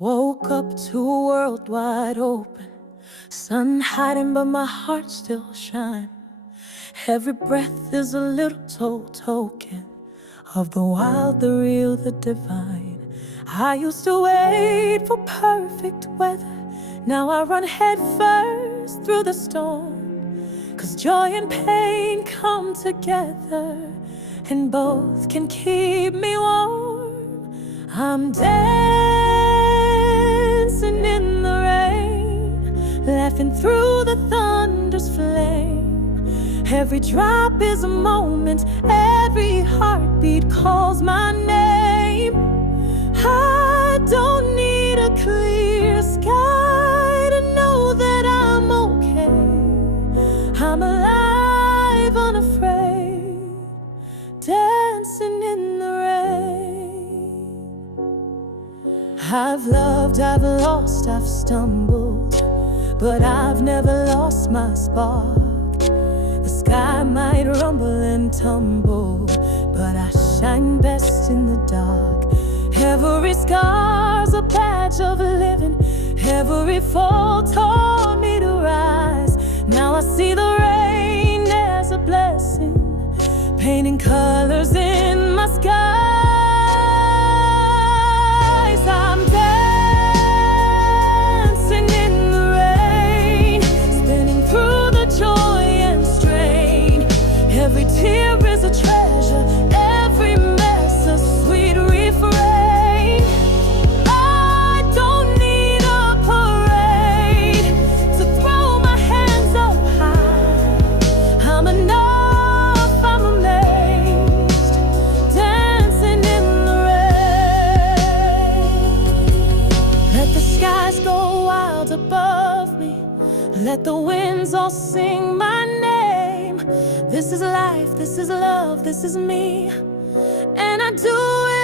Woke up to a world wide open, sun hiding but my heart still shines. Every breath is a little token of the wild, the real, the divine. I used to wait for perfect weather, now I run head first through the storm. 'Cause joy and pain come together, and both can keep me warm. I'm dancing in the rain, laughing through the thunder's flame. Every drop is a moment, every heartbeat calls my name. I don't need a clear sky to know that I'm okay. I'm alive, unafraid, dancing in the rain. I've loved, I've lost, I've stumbled, but I've never lost my spark. The sky might rumble and tumble, but I shine best in the dark. Every scar's a badge of living, every fall taught me to rise. Now I see the rain as a blessing, painting colors in my skies. I'm dancing in the rain, spinning through the joy and strain. Every tear is a treasure, every mess a sweet refrain. I don't need a parade to throw my hands up high. I'm enough, I'm amazed, dancing in the rain. Let the skies go wild above me, let the winds all sing my name. This is life, this is love, this is me, and I do it